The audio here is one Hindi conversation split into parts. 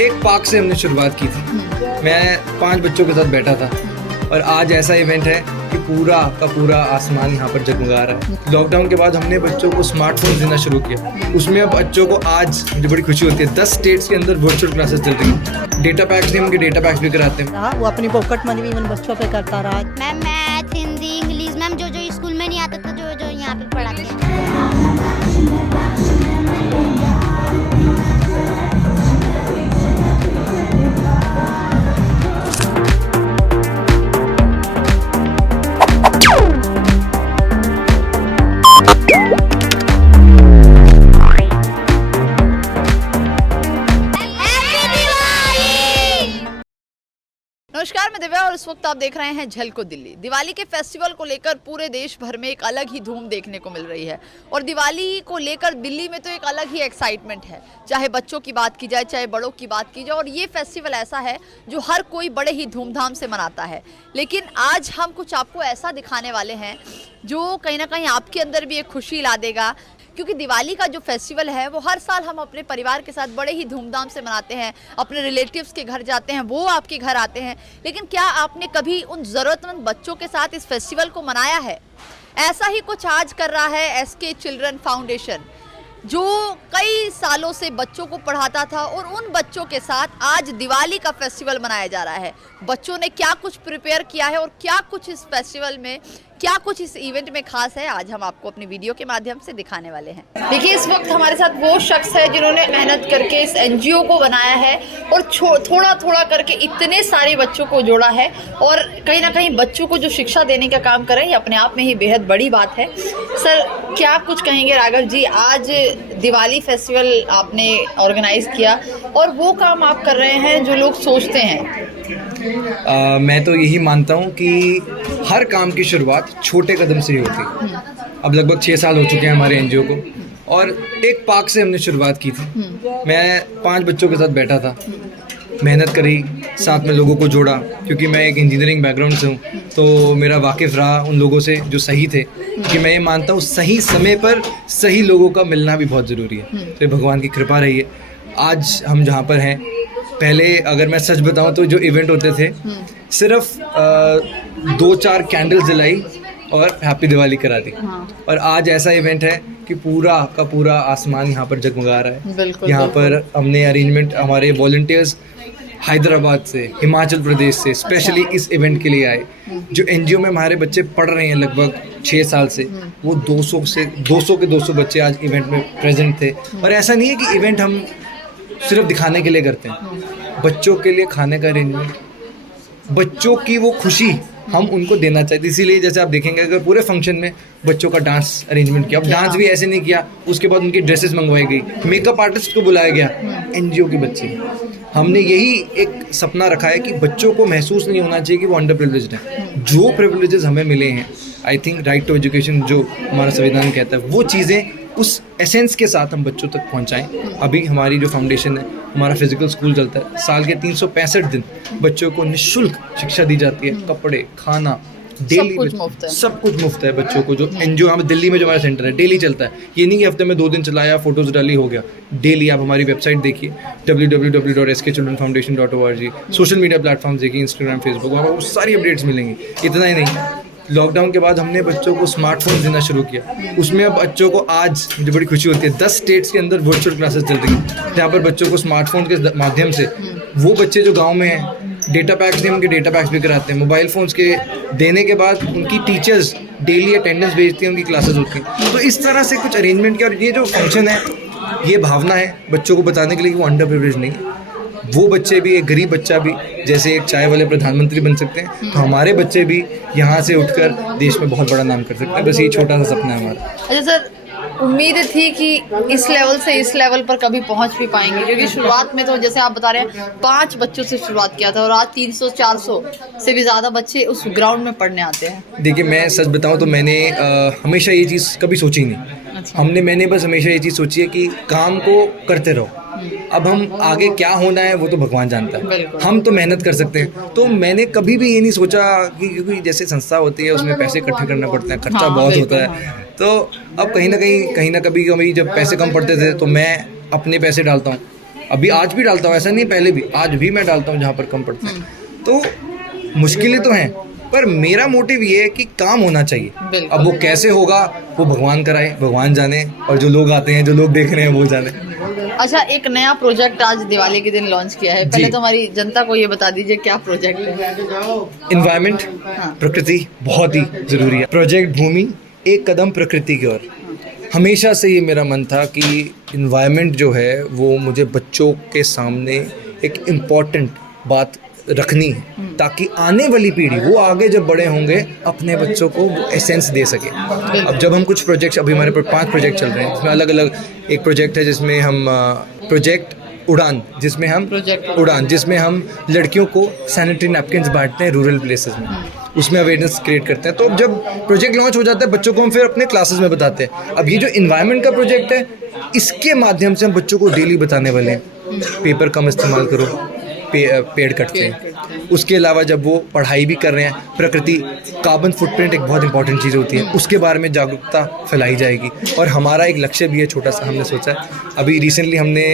एक पार्क से हमने शुरुआत की थी। मैं 5 बच्चों के साथ बैठा था और आज ऐसा इवेंट है कि पूरा का पूरा आसमान यहाँ पर जगमगा रहा है। लॉकडाउन के बाद हमने बच्चों को स्मार्टफोन देना शुरू किया। उसमें अब बच्चों को आज मुझे बड़ी खुशी होती है 10 स्टेट्स के अंदर वर्चुअल क्लासेस चल रही हैं। डेटा पैक्स नहीं, उनके डेटा पैक्स भी कराते हैं। वो अपनी पॉकेट मनी भी बच्चों पे करता रहा। Ma'am math, Hindi, English, ma'am जो जो स्कूल में नहीं आता था जो यहाँ पे पढ़ाते हैं। नमस्कार, मैं दिव्या और इस वक्त आप देख रहे हैं झलको दिल्ली। दिवाली के फेस्टिवल को लेकर पूरे देश भर में एक अलग ही धूम देखने को मिल रही है और दिवाली को लेकर दिल्ली में तो एक अलग ही एक्साइटमेंट है। चाहे बच्चों की बात की जाए, चाहे बड़ों की बात की जाए, और ये फेस्टिवल ऐसा है जो हर कोई बड़े ही धूमधाम से मनाता है। लेकिन आज हम कुछ आपको ऐसा दिखाने वाले हैं जो कहीं ना कहीं आपके अंदर भी एक खुशी ला देगा, क्योंकि दिवाली का जो फेस्टिवल है वो हर साल हम अपने परिवार के साथ बड़े ही धूमधाम से मनाते हैं। अपने रिलेटिव्स के घर जाते हैं, वो आपके घर आते हैं। लेकिन क्या आपने कभी उन ज़रूरतमंद बच्चों के साथ इस फेस्टिवल को मनाया है? ऐसा ही कुछ आज कर रहा है एसके चिल्ड्रन फाउंडेशन, जो कई सालों से बच्चों को पढ़ाता था और उन बच्चों के साथ आज दिवाली का फेस्टिवल मनाया जा रहा है। बच्चों ने क्या कुछ प्रिपेयर किया है और क्या कुछ इस फेस्टिवल में, क्या कुछ इस इवेंट में खास है, आज हम आपको अपनी वीडियो के माध्यम से दिखाने वाले हैं। देखिए, इस वक्त हमारे साथ वो शख्स है जिन्होंने मेहनत करके इस एनजीओ को बनाया है और थोड़ा थोड़ा करके इतने सारे बच्चों को जोड़ा है और कहीं ना कहीं बच्चों को जो शिक्षा देने का काम कर रहे हैं, ये अपने आप में ही बेहद बड़ी बात है। सर, क्या कुछ कहेंगे? राघव जी, आज दिवाली फेस्टिवल आपने ऑर्गेनाइज किया और वो काम आप कर रहे हैं जो लोग सोचते हैं। मैं तो यही मानता हूँ कि हर काम की शुरुआत छोटे कदम से ही होती है। अब लगभग 6 साल हो चुके हैं हमारे एनजीओ को और एक पार्क से हमने शुरुआत की थी। मैं 5 बच्चों के साथ बैठा था, मेहनत करी, साथ में लोगों को जोड़ा, क्योंकि मैं एक इंजीनियरिंग बैकग्राउंड से हूँ तो मेरा वाकिफ़ रहा उन लोगों से जो सही थे, क्योंकि मैं ये मानता हूँ सही समय पर सही लोगों का मिलना भी बहुत ज़रूरी है। तो ये भगवान की कृपा रही है आज हम जहाँ पर हैं। पहले अगर मैं सच बताऊं तो जो इवेंट होते थे सिर्फ 2-4 कैंडल्स जलाई और हैप्पी दिवाली करा दी। और आज ऐसा इवेंट है कि पूरा का पूरा आसमान यहाँ पर जगमगा रहा है। यहाँ पर हमने अरेंजमेंट, हमारे वॉलंटियर्स हैदराबाद से, हिमाचल प्रदेश से स्पेशली इस इवेंट के लिए आए। जो एनजीओ में हमारे बच्चे पढ़ रहे हैं लगभग 6 साल से, वो 200 के 200 बच्चे आज इवेंट में प्रेजेंट थे। और ऐसा नहीं है कि इवेंट हम सिर्फ दिखाने के लिए करते हैं, बच्चों के लिए खाने का अरेंजमेंट, बच्चों की वो खुशी हम उनको देना चाहते। इसीलिए जैसे आप देखेंगे अगर पूरे फंक्शन में बच्चों का डांस अरेंजमेंट किया। अब डांस भी ऐसे नहीं किया, उसके बाद उनकी ड्रेसेस मंगवाई गई, मेकअप आर्टिस्ट को बुलाया गया, एनजीओ के बच्चे। हमने यही एक सपना रखा है कि बच्चों को महसूस नहीं होना चाहिए कि वो अंडर प्रिविलेज्ड हैं। जो प्रिविलेजेस हमें मिले हैं, I think right to education जो हमारा संविधान कहता है, वो चीज़ें उस एसेंस के साथ हम बच्चों तक पहुंचाएं। अभी हमारी जो फाउंडेशन है, हमारा फिजिकल स्कूल चलता है, साल के 365 दिन बच्चों को निःशुल्क शिक्षा दी जाती है। कपड़े, खाना, डेली सब कुछ मुफ्त है बच्चों को। जो एनजीओ हमें दिल्ली में जो हमारा सेंटर है डेली चलता है। ये नहीं कि हफ्ते में 2 दिन चलाया, फोटोज डाली, हो गया। डेली आप हमारी वेबसाइट देखिए www.skchildrenfoundation.org, सोशल मीडिया प्लेटफॉर्म्स देखिए, इंस्टाग्राम, फेसबुक, वहाँ पर सारी अपडेट्स मिलेंगी। इतना ही नहीं, लॉकडाउन के बाद हमने बच्चों को स्मार्टफोन देना शुरू किया। उसमें अब बच्चों को आज मुझे बड़ी खुशी होती है 10 स्टेट्स के अंदर वर्चुअल क्लासेस चल रही हैं, जहाँ पर बच्चों को स्मार्टफोन के माध्यम से, वो बच्चे जो गांव में हैं, डेटा पैक्स नहीं, उनके डेटा पैक्स भी कराते हैं। मोबाइल फ़ोन्स के देने के बाद उनकी टीचर्स डेली अटेंडेंस भेजती हैं, उनकी क्लासेस होती हैं। तो इस तरह से कुछ अरेंजमेंट किया। और ये जो फंक्शन है, ये भावना है बच्चों को बताने के लिए कि वो अंडर प्रिविलेज नहीं है। वो बच्चे भी, एक गरीब बच्चा भी जैसे एक चाय वाले प्रधानमंत्री बन सकते हैं, तो हमारे बच्चे भी यहाँ से उठकर देश में बहुत बड़ा नाम कर सकते हैं। बस ये छोटा सा सपना है हमारा। अच्छा सर, उम्मीद थी कि इस लेवल से इस लेवल पर कभी पहुंच भी पाएंगे, क्योंकि शुरुआत में तो जैसे आप बता रहे हैं 5 बच्चों से शुरुआत किया था और आज 300-400 से भी ज़्यादा बच्चे उस ग्राउंड में पढ़ने आते हैं। देखिए, मैं सच बताऊं तो मैंने हमेशा ये चीज़ कभी सोची नहीं। अच्छा। मैंने बस हमेशा ये चीज़ सोची है कि काम को करते रहो। अब हम आगे क्या होना है वो तो भगवान जानता है, हम तो मेहनत कर सकते हैं। तो मैंने कभी भी ये नहीं सोचा कि, क्योंकि जैसे संस्था होती है उसमें पैसे इकट्ठे करना पड़ता है, खर्चा बहुत होता है। तो अब कहीं ना कभी जब पैसे कम पड़ते थे तो मैं अपने पैसे डालता हूँ, अभी आज भी डालता हूँ, ऐसा नहीं पहले भी, आज भी मैं डालता हूँ जहाँ पर कम पड़ता है। तो मुश्किलें तो हैं, पर मेरा मोटिव ये है कि काम होना चाहिए। बिल्कुल। अब वो कैसे होगा वो भगवान कराए, भगवान जाने, और जो लोग आते हैं, जो लोग देख रहे हैं वो जाने। अच्छा, एक नया प्रोजेक्ट आज दिवाली के दिन लॉन्च किया है, पहले जी। तो हमारी जनता को ये बता दीजिए क्या प्रोजेक्ट है। इन्वायरमेंट, हाँ। प्रकृति बहुत ही ज़रूरी है। प्रोजेक्ट भूमि, एक कदम प्रकृति की ओर। हमेशा से ये मेरा मन था कि इन्वायरमेंट जो है वो मुझे बच्चों के सामने एक इम्पॉर्टेंट बात रखनी है, ताकि आने वाली पीढ़ी, वो आगे जब बड़े होंगे, अपने बच्चों को वो एसेंस दे सके। अब जब हम कुछ प्रोजेक्ट्स, अभी हमारे पर 5 प्रोजेक्ट चल रहे हैं, जिसमें अलग अलग, एक प्रोजेक्ट है जिसमें हम प्रोजेक्ट उड़ान, जिसमें हम लड़कियों को सैनिटरी नैपकिन्स बांटते हैं रूरल प्लेसेस में, उसमें अवेयरनेस क्रिएट करते हैं। तो अब जब प्रोजेक्ट लॉन्च हो जाता है, बच्चों को हम फिर अपने क्लासेस में बताते हैं। अब ये जो इन्वायरमेंट का प्रोजेक्ट है, इसके माध्यम से हम बच्चों को डेली बताने वाले हैं, पेपर कम इस्तेमाल करो, पेड़ कटते हैं। उसके अलावा जब वो पढ़ाई भी कर रहे हैं, प्रकृति, कार्बन फुटप्रिंट एक बहुत इंपॉर्टेंट चीज़ होती है, उसके बारे में जागरूकता फैलाई जाएगी। और हमारा एक लक्ष्य भी है छोटा सा, हमने सोचा है, अभी रिसेंटली हमने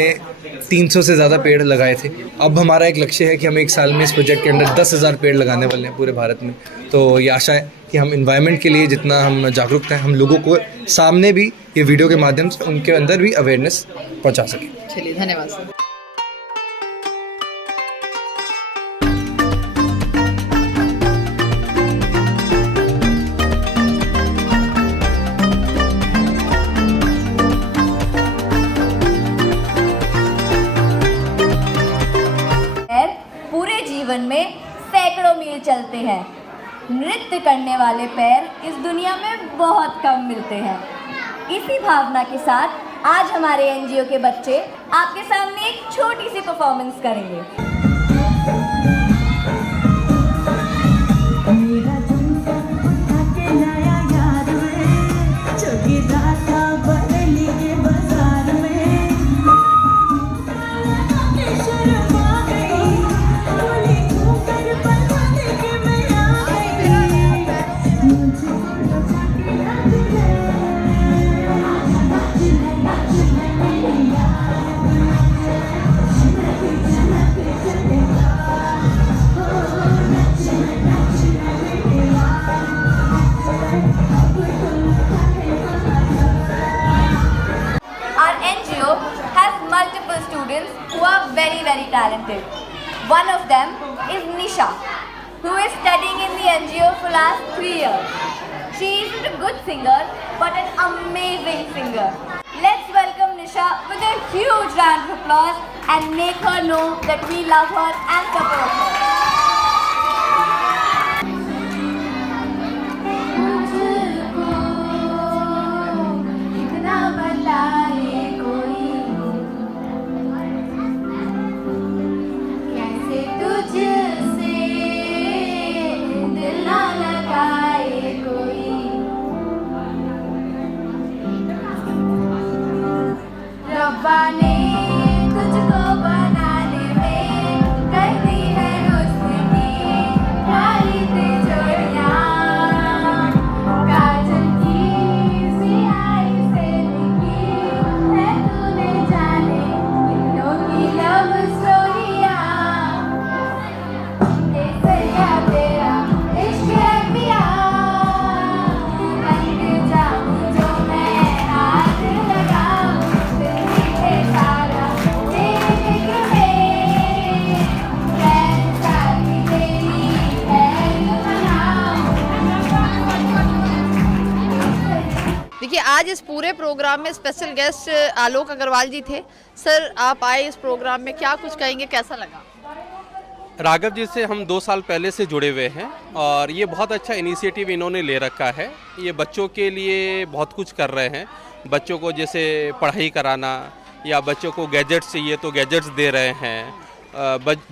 300 से ज़्यादा पेड़ लगाए थे। अब हमारा एक लक्ष्य है कि हम एक साल में इस प्रोजेक्ट के अंदर 10,000 पेड़ लगाने वाले हैं पूरे भारत में। तो ये आशा है कि हम इन्वायरमेंट के लिए जितना हम जागरूक हैं, हम लोगों को सामने भी ये वीडियो के माध्यम से उनके अंदर भी अवेयरनेस पहुँचा सकें। चलिए, धन्यवाद सर। पूरे जीवन में सैकड़ों मील चलते हैं। नृत्य करने वाले पैर इस दुनिया में बहुत कम मिलते हैं। इसी भावना के साथ आज हमारे एनजीओ के बच्चे आपके सामने एक छोटी सी परफॉर्मेंस करेंगे। Multiple students who are very talented. One of them is Nisha, who is studying in the NGO for last 3 years. She isn't a good singer, but an amazing singer. Let's welcome Nisha with a huge round of applause and make her know that we love her and support her. तुझको बनाने में कर दी है उसकी काली तिजोरियां, काजल की सियाही से लिखी है तूने जाने कितनों की लव स्टोरियां। केसरिया तेरा इश्क है पिया, रंग जाऊं जो मैं हाथ लगाऊं, देखिए, आज इस पूरे प्रोग्राम में स्पेशल गेस्ट आलोक अग्रवाल जी थे। सर, आप आए इस प्रोग्राम में, क्या कुछ कहेंगे, कैसा लगा? राघव जी से हम 2 साल पहले से जुड़े हुए हैं और ये बहुत अच्छा इनिशिएटिव इन्होंने ले रखा है। ये बच्चों के लिए बहुत कुछ कर रहे हैं। बच्चों को जैसे पढ़ाई कराना या बच्चों को गैजेट्स चाहिए तो गैजेट्स दे रहे हैं,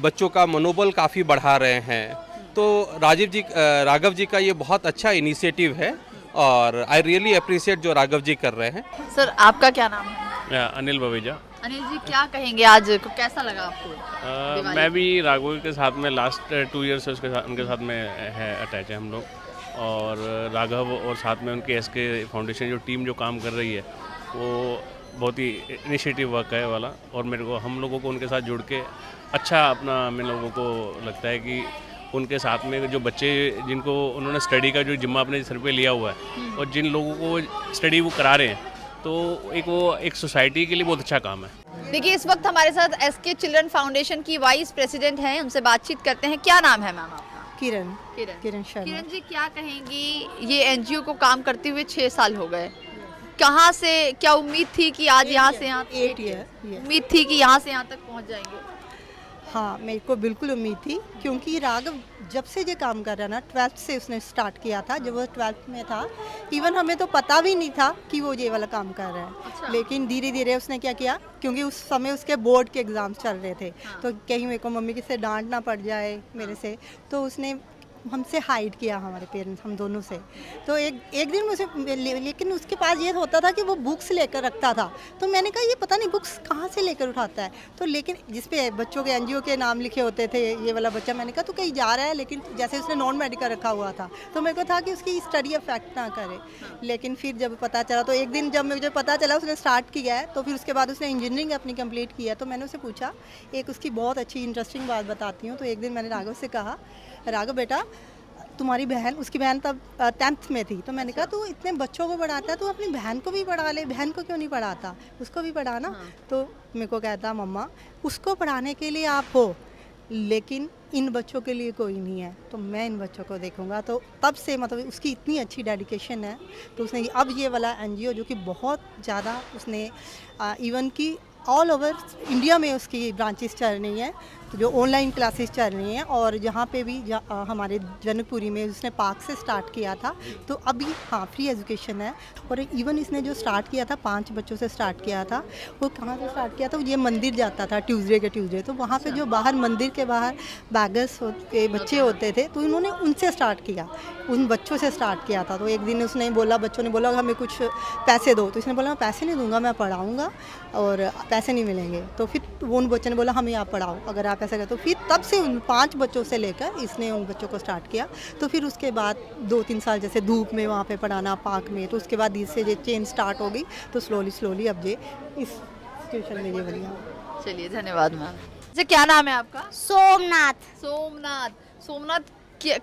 बच्चों का मनोबल काफ़ी बढ़ा रहे हैं। तो राघव जी का ये बहुत अच्छा इनिशिएटिव है और आई रियली अप्रिशिएट जो राघव जी कर रहे हैं। सर, आपका क्या नाम है? अनिल बवेजा। अनिल जी, क्या कहेंगे, आज कैसा लगा आपको? मैं भी राघव के साथ में लास्ट 2 ईयर से उनके साथ में है, अटैच है हम लोग। और राघव और साथ में उनके एसके फाउंडेशन जो टीम जो काम कर रही है वो बहुत ही इनिशिएटिव वर्क है वाला, और मेरे को हम लोगों को उनके साथ जुड़ के अच्छा अपना मैं लोगों को लगता है कि उनके साथ में जो बच्चे जिनको उन्होंने स्टडी का जो जिम्मा अपने सर पे लिया हुआ है और जिन लोगों को स्टडी वो करा रहे हैं, तो वो एक सोसाइटी के लिए बहुत अच्छा काम है। देखिए इस वक्त हमारे साथ एसके चिल्ड्रन फाउंडेशन की वाइस प्रेसिडेंट हैं, उनसे बातचीत करते हैं। क्या नाम है मैम आपका? किरण किरण शर्मा। किरण जी, क्या कहेंगी, ये एनजीओ को काम करते हुए 6 साल हो गए, कहाँ से क्या उम्मीद थी कि आज यहाँ से यहाँ 8 ईयर उम्मीद थी कि यहाँ से यहाँ तक पहुँच जाएंगे? हाँ, मेरे को बिल्कुल उम्मीद थी, क्योंकि राघव जब से ये काम कर रहा है ना, 12th से उसने स्टार्ट किया था। जब वो 12th में था, इवन हमें तो पता भी नहीं था कि वो ये वाला काम कर रहा है। अच्छा। लेकिन धीरे धीरे उसने क्या किया, क्योंकि उस समय उसके बोर्ड के एग्ज़ाम्स चल रहे थे, तो कहीं मेरे को मम्मी से डांट ना पड़ जाए मेरे से, तो उसने हमसे हाइड किया, हमारे पेरेंट्स हम दोनों से। तो एक दिन मुझे लेकिन उसके पास ये होता था कि वो बुक्स लेकर रखता था, तो मैंने कहा ये पता नहीं बुक्स कहाँ से लेकर उठाता है। तो लेकिन जिस पे बच्चों के एनजीओ के नाम लिखे होते थे, ये वाला बच्चा, मैंने कहा तू कहीं जा रहा है, लेकिन जैसे उसने नॉन मेडिकल रखा हुआ था, तो मेरे को था कि उसकी स्टडी अफेक्ट ना करे। लेकिन फिर जब पता चला, तो एक दिन जब मुझे पता चला उसने स्टार्ट किया है, तो फिर उसके बाद उसने इंजीनियरिंग अपनी कंप्लीट की है। तो मैंने उससे पूछा, एक उसकी बहुत अच्छी इंटरेस्टिंग बात बताती हूँ। तो एक दिन मैंने राघव से कहा, राघव बेटा तुम्हारी बहन, उसकी बहन तब 10th में थी, तो मैंने कहा तू इतने बच्चों को पढ़ाता है, तू अपनी बहन को भी पढ़ा ले, बहन को क्यों नहीं पढ़ाता, उसको भी पढ़ाना। तो मेरे को कहता, मम्मा उसको पढ़ाने के लिए आप हो, लेकिन इन बच्चों के लिए कोई नहीं है, तो मैं इन बच्चों को देखूंगा। तो तब से मतलब उसकी इतनी अच्छी डेडिकेशन है, तो उसने अब ये वाला एनजीओ जो कि बहुत ज़्यादा उसने इवन की ऑल ओवर इंडिया में उसकी ब्रांचेस चल रही हैं, तो जो ऑनलाइन क्लासेस चल रही हैं, और जहाँ पे भी हमारे जनकपुरी में उसने पार्क से स्टार्ट किया था, तो अभी हाँ फ्री एजुकेशन है। और इवन इसने जो स्टार्ट किया था 5 बच्चों से स्टार्ट किया था, वो कहाँ से स्टार्ट किया था, ये मंदिर जाता था ट्यूसडे के ट्यूसडे, तो वहाँ पे जो बाहर मंदिर के बाहर बैगर्स के बच्चे होते थे, तो इन्होंने उनसे स्टार्ट किया, उन बच्चों से स्टार्ट किया था। तो एक दिन उसने बोला, बच्चों ने बोला हमें कुछ पैसे दो, तो इसने बोला मैं पैसे नहीं दूंगा, मैं पढ़ाऊँगा और पैसे नहीं मिलेंगे। तो फिर वो उन बच्चों ने बोला हमें आप पढ़ाओ, अगर आप ऐसा करें। तो फिर तब से उन 5 बच्चों से लेकर इसने उन बच्चों को स्टार्ट किया। तो फिर उसके बाद 2-3 साल जैसे धूप में वहाँ पे पढ़ाना, पार्क में, तो उसके बाद इससे ये चेंज स्टार्ट हो गई, तो स्लोली अब ये इस सिचुएशन में ये बन गया। चलिए धन्यवाद मैम। अच्छा क्या नाम है आपका? सोमनाथ। सोमनाथ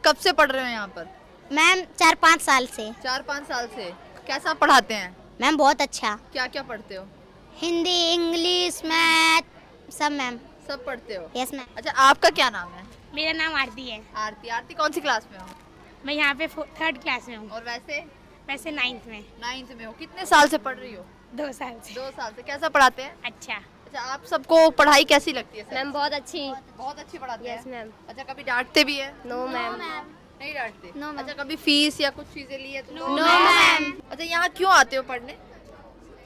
कब से पढ़ रहे हो यहाँ पर? मैम 4-5 साल से। 4-5 साल से। कैसा पढ़ाते हैं? मैम बहुत अच्छा। क्या क्या पढ़ते हो? हिंदी, इंग्लिश, मैथ, सब मैम। सब पढ़ते हो? Yes ma'am. अच्छा आपका क्या नाम है? मेरा नाम आरती है। आरती कौन सी क्लास में हो? मैं यहाँ पे 3rd क्लास में हूँ। और वैसे? वैसे 9th में। 9th में हो। कितने साल से पढ़ रही हो? 2 साल से। 2 साल से। कैसा पढ़ाते हैं? अच्छा। अच्छा आप सबको पढ़ाई कैसी लगती है? मैम बहुत अच्छी। बहुत अच्छी पढ़ाते हैं? Yes ma'am. अच्छा कभी डांटते भी है? No ma'am. नहीं डांटते? No, ma'am. अच्छा कभी फीस या कुछ चीजें ली है? No ma'am. अच्छा यहाँ क्यों आते हो पढ़ने?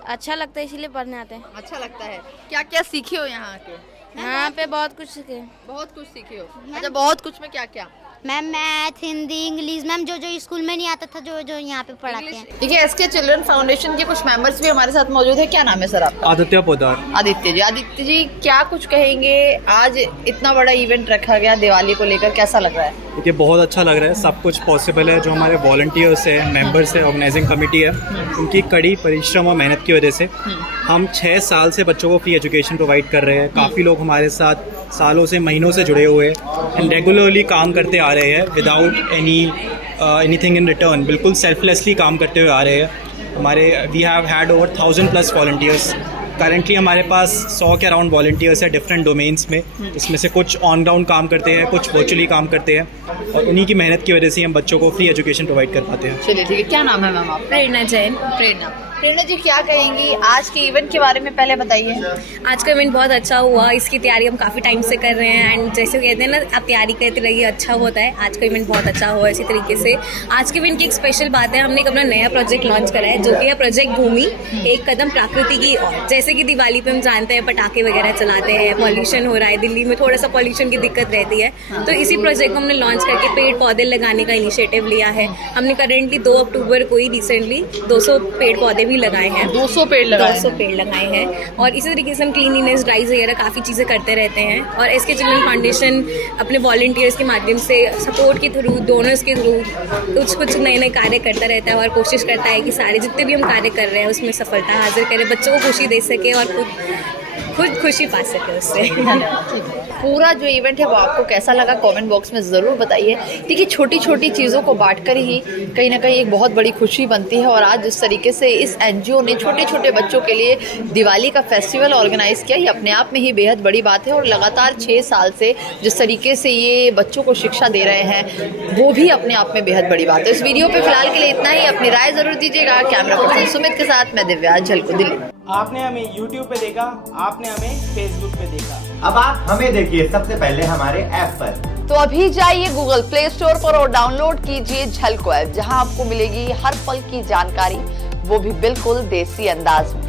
अच्छा लगता है इसलिए पढ़ने आते हैं। अच्छा लगता है। क्या क्या सीखे हो यहाँ आके? यहाँ पे बहुत कुछ सीखे। बहुत कुछ सीखे हो। अच्छा बहुत कुछ में क्या क्या? Ma'am math, Hindi, English, ma'am जो स्कूल में नहीं आता था, जो यहाँ पे पढ़ाते हैं। देखिए एसके चिल्ड्रन फाउंडेशन के कुछ मेंबर्स भी हमारे साथ मौजूद है। क्या नाम है सर आपका? आदित्य पोदार। आदित्य जी क्या कुछ कहेंगे, आज इतना बड़ा इवेंट रखा गया दिवाली को लेकर, कैसा लग रहा है? देखिए बहुत अच्छा लग रहा है, सब कुछ पॉसिबल है। जो हमारे वॉलंटियर्स है, मेंबर्स है, ऑर्गेनाइजिंग कमेटी है, उनकी कड़ी परिश्रम और मेहनत की वजह से हम 6 साल से बच्चों को फ्री एजुकेशन प्रोवाइड कर रहे हैं। काफ़ी लोग हमारे साथ सालों से, महीनों से जुड़े हुए हैं एंड रेगुलरली काम करते आ रहे हैं विदाउट एनीथिंग इन रिटर्न। बिल्कुल सेल्फलेसली काम करते हुए आ रहे हैं। हमारे we have had over 1000+ volunteers. Currently हमारे पास 100 के अराउंड वॉलंटियर्स हैं डिफरेंट डोमेन्स में। इसमें से कुछ ऑन ग्राउंड काम करते हैं, कुछ वर्चुअली काम करते हैं, और उन्हीं की मेहनत की वजह से हम बच्चों को फ्री एजुकेशन प्रोवाइड कर पाते हैं। चलिए ठीक है। क्या नाम है मैम आपका? प्रेरणा जैन। प्रेरणा जी क्या कहेंगी आज के इवेंट के बारे में, पहले बताइए। आज का इवेंट बहुत अच्छा हुआ, इसकी तैयारी हम काफ़ी टाइम से कर रहे हैं एंड जैसे कहते हैं ना, आप तैयारी करते रहिए, अच्छा होता है। आज का इवेंट बहुत अच्छा हुआ। इसी तरीके से आज के इवेंट की एक स्पेशल बात है, हमने एक अपना नया प्रोजेक्ट लॉन्च करा है, जो कि है प्रोजेक्ट भूमि, एक कदम प्रकृति की ओर। जैसे कि दिवाली पे हम जानते हैं पटाखे वगैरह चलाते हैं, पॉल्यूशन हो रहा है, दिल्ली में थोड़ा सा पॉल्यूशन की दिक्कत रहती है, तो इसी प्रोजेक्ट को हमने लॉन्च करके पेड़ पौधे लगाने का इनिशिएटिव लिया है। हमने करेंटली 2 अक्टूबर को ही रिसेंटली 200 पेड़ पौधे भी लगाए हैं, 200 पेड़ लगाए 200 पेड़ लगाए हैं। और इसी तरीके से हम क्लीनिनेस ड्राइव वगैरह काफ़ी चीज़ें करते रहते हैं। और एसके चिल्ड्रन फाउंडेशन अपने वॉलंटियर्स के माध्यम से, सपोर्ट के थ्रू, डोनर्स के थ्रू कुछ नए नए कार्य करता रहता है और कोशिश करता है कि सारे जितने भी हम कार्य कर रहे हैं उसमें सफलता हासिल करें, बच्चों को खुशी दे सके और खुद खुशी पा सके उससे। पूरा जो इवेंट है वो आपको कैसा लगा कमेंट बॉक्स में ज़रूर बताइए। देखिए छोटी छोटी चीज़ों को बांटकर ही कहीं ना कहीं एक बहुत बड़ी खुशी बनती है। और आज जिस तरीके से इस एनजीओ ने छोटे छोटे बच्चों के लिए दिवाली का फेस्टिवल ऑर्गेनाइज किया, ये अपने आप में ही बेहद बड़ी बात है। और लगातार 6 साल से जिस तरीके से ये बच्चों को शिक्षा दे रहे हैं वो भी अपने आप में बेहद बड़ी बात है। इस वीडियो पर फिलहाल के लिए इतना ही। अपनी राय ज़रूर दीजिएगा। कैमरा पर्सन सुमित के साथ मैं दिव्या, झलको दिल्ली। आपने हमें YouTube पे देखा, आपने हमें Facebook पे देखा, अब आप हमें देखिए सबसे पहले हमारे ऐप पर। तो अभी जाइए गूगल प्ले स्टोर पर और डाउनलोड कीजिए झलको ऐप, जहां आपको मिलेगी हर पल की जानकारी, वो भी बिल्कुल देसी अंदाज में।